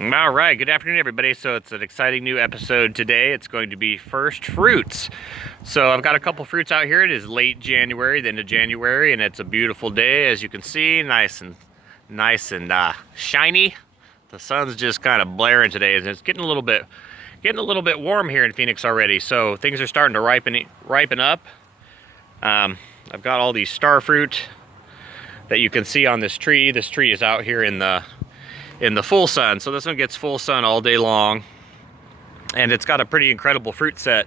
All right, good afternoon, everybody. So it's an exciting new episode today. It's going to be first fruits. So I've got a couple fruits out here. It is late January, the end of January, and it's a beautiful day, as you can see, nice and shiny. The sun's just kind of blaring today, and it's getting a little bit warm here in Phoenix already. So things are starting to ripen up. I've got all these starfruit that you can see on this tree. This tree is out here in the full sun, so this one gets full sun all day long, and it's got a pretty incredible fruit set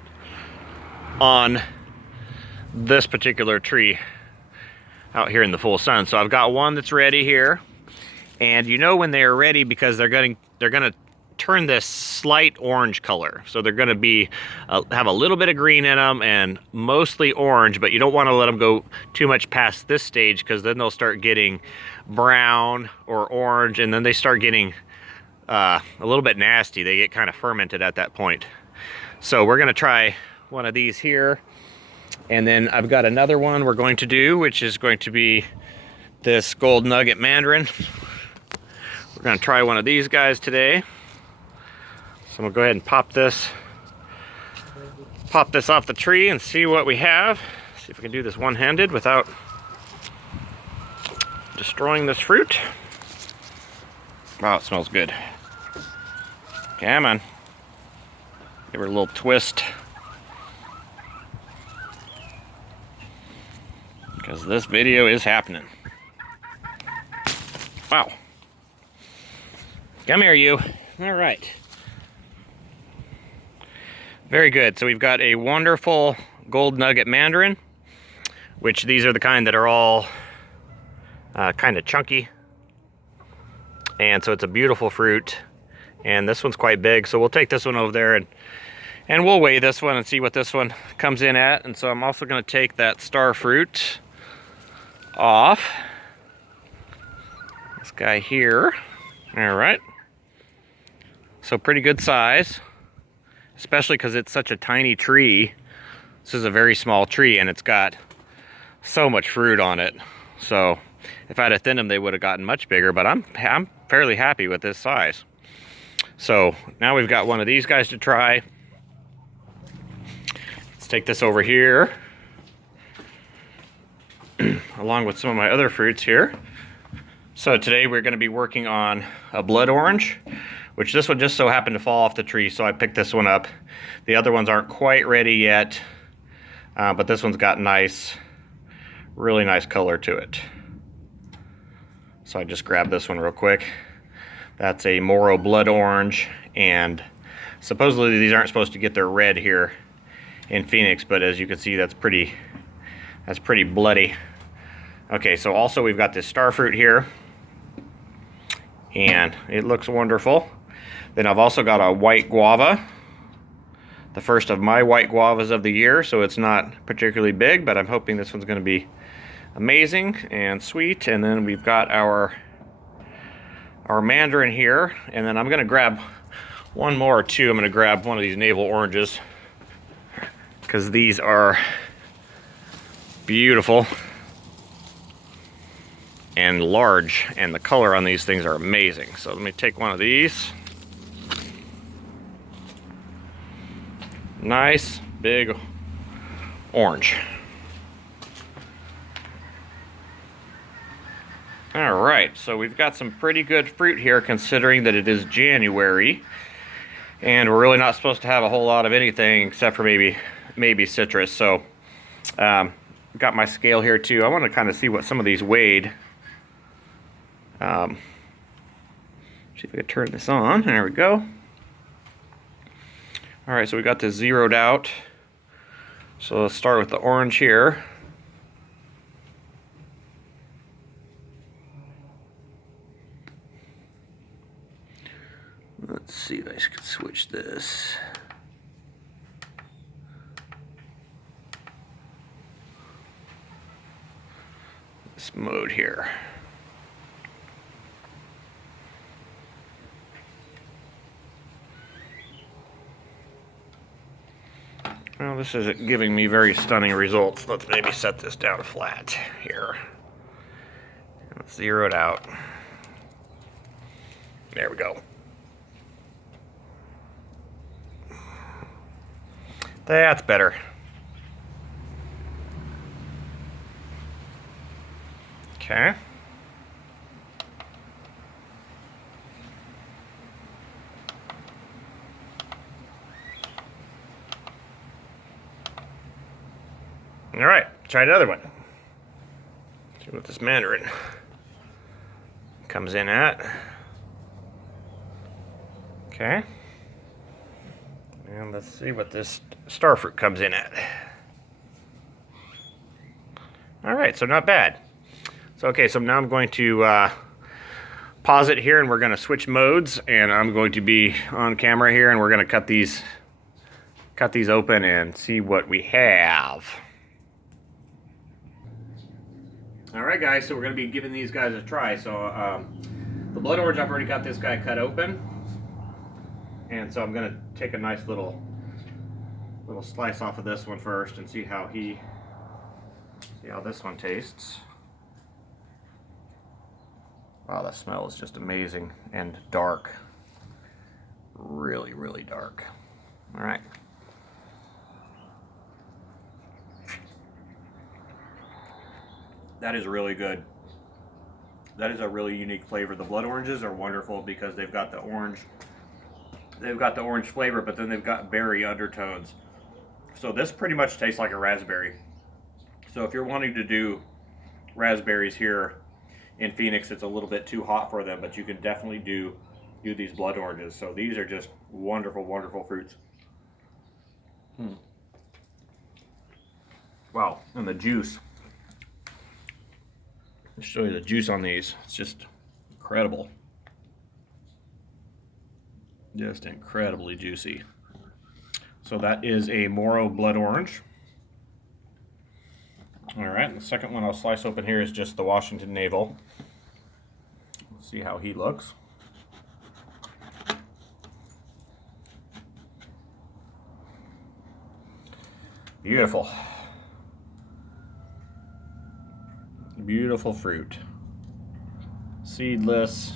on this particular tree out here in the full sun. So I've got one that's ready here, and you know when they are ready because they're gonna turn this slight orange color. So they're gonna be have a little bit of green in them and mostly orange, but you don't want to let them go too much past this stage, because then they'll start getting brown or orange, and then they start getting a little bit nasty. They get kind of fermented at that point. So we're gonna try one of these here, and then I've got another one we're going to do, which is going to be this gold nugget Mandarin. We're gonna try one of these guys today. So I'm gonna go ahead and pop this off the tree and see what we have. See if we can do this one-handed without destroying this fruit. Wow, it smells good. Come on. Give her a little twist, because this video is happening. Wow. Come here, you. All right. Very good. So we've got a wonderful gold nugget Mandarin, which these are the kind that are all kind of chunky. And so it's a beautiful fruit. And this one's quite big. So we'll take this one over there and we'll weigh this one and see what this one comes in at. And so I'm also going to take that starfruit off. This guy here. All right. So pretty good size, especially because it's such a tiny tree. This is a very small tree, and it's got so much fruit on it. So if I'd have thinned them, they would have gotten much bigger, but I'm fairly happy with this size. So now we've got one of these guys to try. Let's take this over here along with some of my other fruits here. So today we're going to be working on a blood orange, which this one just so happened to fall off the tree, so I picked this one up. The other ones aren't quite ready yet, but this one's got really nice color to it. So I just grabbed this one real quick. That's a Moro blood orange, and supposedly these aren't supposed to get their red here in Phoenix, but as you can see, that's pretty bloody. Okay, so also we've got this starfruit here, and it looks wonderful. Then I've also got a white guava, the first of my white guavas of the year, so it's not particularly big, but I'm hoping this one's going to be amazing and sweet. And then we've got our Mandarin here, and then I'm going to grab one more or two. I'm going to grab one of these navel oranges, because these are beautiful and large, and the color on these things are amazing. So let me take one of these. Nice big orange. All right, so we've got some pretty good fruit here, considering that it is January, and we're really not supposed to have a whole lot of anything except for maybe citrus. So got my scale here too. I want to kind of see what some of these weighed. See if I can turn this on. There we go. All right, so we got this zeroed out. So let's start with the orange here. Let's see if I can switch this. This mode here. Well, this isn't giving me very stunning results. Let's maybe set this down flat here. Let's zero it out. There we go. That's better. Okay. All right, try another one. See what this Mandarin comes in at. Okay. And let's see what this Starfruit comes in at. All right, so not bad. So okay, so now I'm going to pause it here, and we're going to switch modes, and I'm going to be on camera here, and we're going to cut these open and see what we have. All right, guys, so we're going to be giving these guys a try. So the blood orange, I've already got this guy cut open, and so I'm going to take a nice little slice off of this one first and see how this one tastes. Wow, the smell is just amazing and dark. Really, really dark. All right. That is really good. That is a really unique flavor. The blood oranges are wonderful because they've got the orange flavor, but then they've got berry undertones. So this pretty much tastes like a raspberry. So if you're wanting to do raspberries here in Phoenix, it's a little bit too hot for them, but you can definitely do these blood oranges. So these are just wonderful, wonderful fruits. Wow, and the juice. I'll show you the juice on these. It's just incredible. Just incredibly juicy. So that is a Moro blood orange. All right, and the second one I'll slice open here is just the Washington navel. Let's see how he looks. Beautiful. Beautiful fruit. Seedless.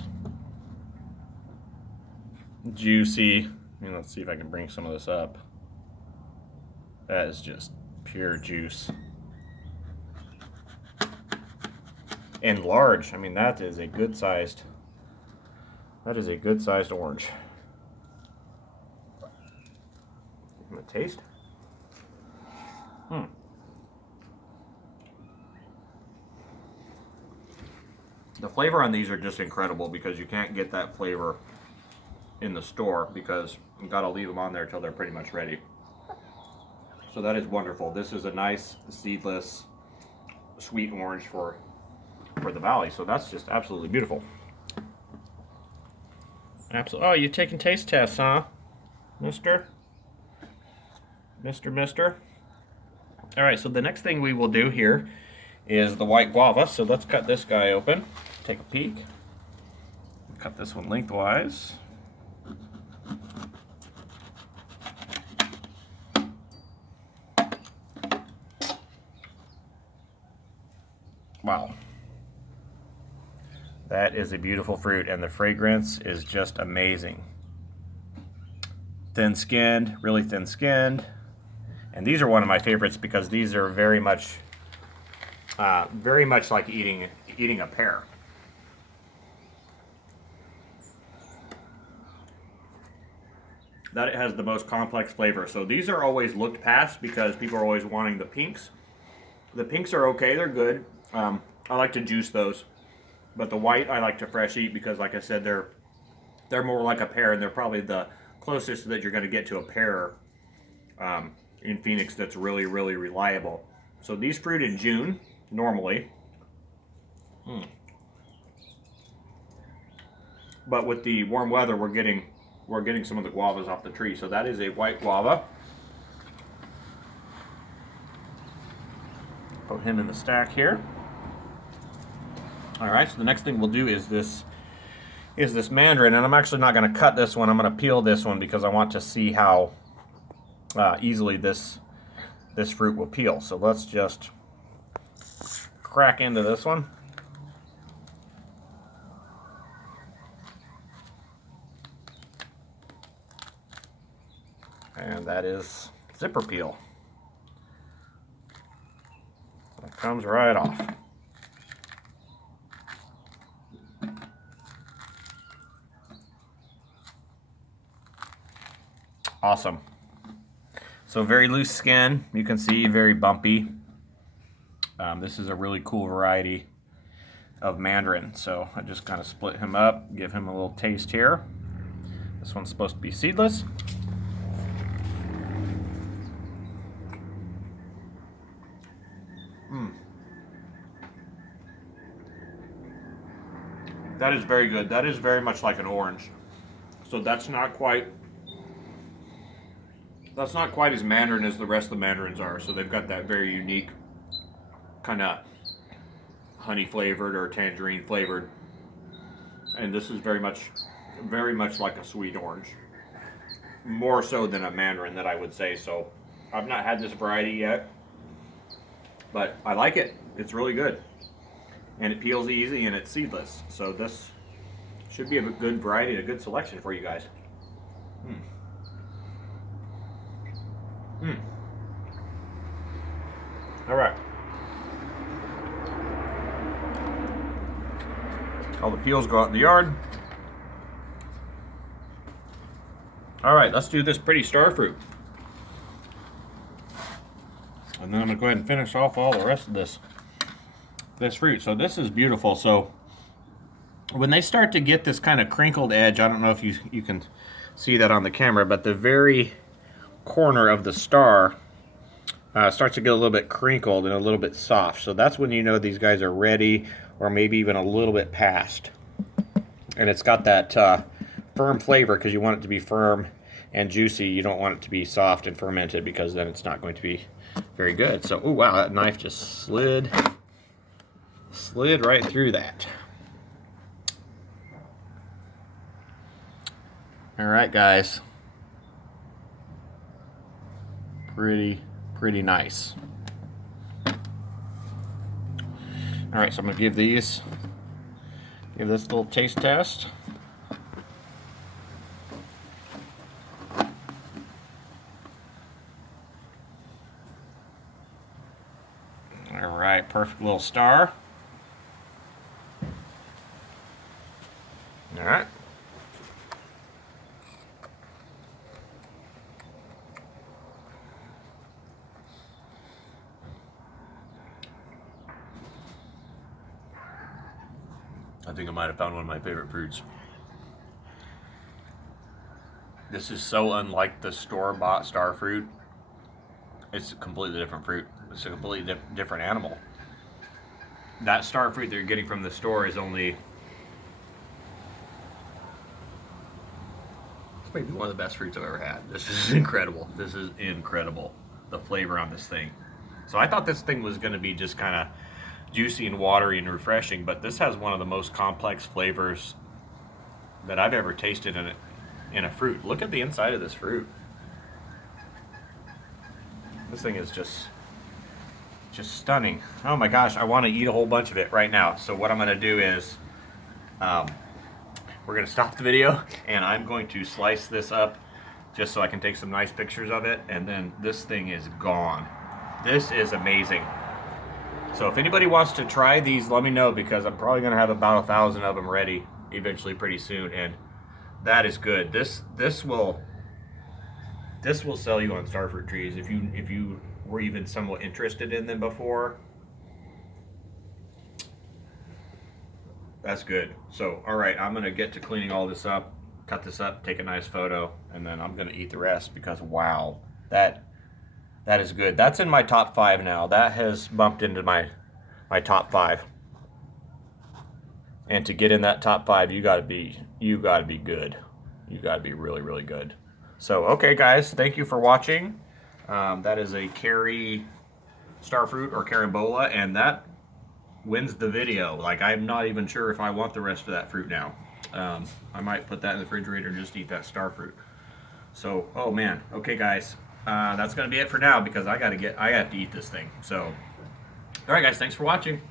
Juicy. Let's see if I can bring some of this up. That is just pure juice. And large. I mean, that is a good sized orange. Give it a taste. The flavor on these are just incredible because you can't get that flavor in the store because you've got to leave them on there until they're pretty much ready. So that is wonderful. This is a nice seedless sweet orange for the valley. So that's just absolutely beautiful. Absolutely. Oh, you taking taste tests, huh, Mister? All right, so the next thing we will do here is the white guava. So let's cut this guy open. Take a peek. Cut this one lengthwise. Wow. That is a beautiful fruit, and the fragrance is just amazing. Thin-skinned, really thin-skinned. And these are one of my favorites because these are very much like eating a pear. That it has the most complex flavor. So these are always looked past because people are always wanting the pinks. The pinks are okay, they're good. I like to juice those. But the white I like to fresh eat because, like I said, they're more like a pear, and they're probably the closest that you're going to get to a pear in Phoenix that's really, really reliable. So these fruit in June, normally. But with the warm weather, we're getting some of the guavas off the tree. So that is a white guava. Put him in the stack here. All right, so the next thing we'll do is this Mandarin, and I'm actually not going to cut this one. I'm going to peel this one because I want to see how easily this fruit will peel. So let's just crack into this one. And that is zipper peel. It comes right off. Awesome. So very loose skin, you can see, very bumpy. This is a really cool variety of Mandarin. So I just kind of split him up, give him a little taste here. This one's supposed to be seedless. That is very good. That is very much like an orange. So that's not quite as Mandarin as the rest of the Mandarins are. So they've got that very unique kind of honey flavored or tangerine flavored. And this is very much like a sweet orange. More so than a Mandarin, that I would say. So I've not had this variety yet, but I like it. It's really good. And it peels easy and it's seedless. So this should be a good variety and a good selection for you guys. All right. All the peels go out in the yard. All right, let's do this pretty Starfruit. And then I'm gonna go ahead and finish off all the rest of this fruit. So this is beautiful. So when they start to get this kind of crinkled edge, I don't know if you can see that on the camera, but the very corner of the star starts to get a little bit crinkled and a little bit soft. So that's when you know these guys are ready, or maybe even a little bit past. And it's got that firm flavor because you want it to be firm and juicy. You don't want it to be soft and fermented, because then it's not going to be very good. So, oh wow, that knife just slid right through that. All right, guys. Pretty nice. All right, so I'm gonna give this a little taste test. All right, perfect little star. All right. I think I might have found one of my favorite fruits. This is so unlike the store-bought Starfruit. It's a completely different fruit. It's a completely different animal. That Starfruit that you're getting from the store is only... It's maybe one of the best fruits I've ever had. This is incredible. This is incredible. The flavor on this thing. So I thought this thing was going to be just kind of juicy and watery and refreshing, but this has one of the most complex flavors that I've ever tasted in a fruit. Look at the inside of this fruit. This thing is just stunning. Oh my gosh, I want to eat a whole bunch of it right now. So what I'm going to do is we're going to stop the video and I'm going to slice this up just so I can take some nice pictures of it, and then this thing is gone. This is amazing. So if anybody wants to try these, let me know, because I'm probably going to have about 1,000 of them ready eventually pretty soon, and that is good. This will sell you on Starfruit trees if you were even somewhat interested in them before. That's good. So all right, I'm going to get to cleaning all this up, cut this up, take a nice photo, and then I'm going to eat the rest, because wow, that is good. That's in my top 5 now. That has bumped into my top 5. And to get in that top 5, you gotta be good. You gotta be really good. So okay, guys, thank you for watching. That is a Carry Starfruit or Carambola, and that wins the video. Like, I'm not even sure if I want the rest of that fruit now. I might put that in the refrigerator and just eat that Starfruit. So, oh man. Okay, guys. That's gonna be it for now, because I have to eat this thing. So, all right, guys, thanks for watching.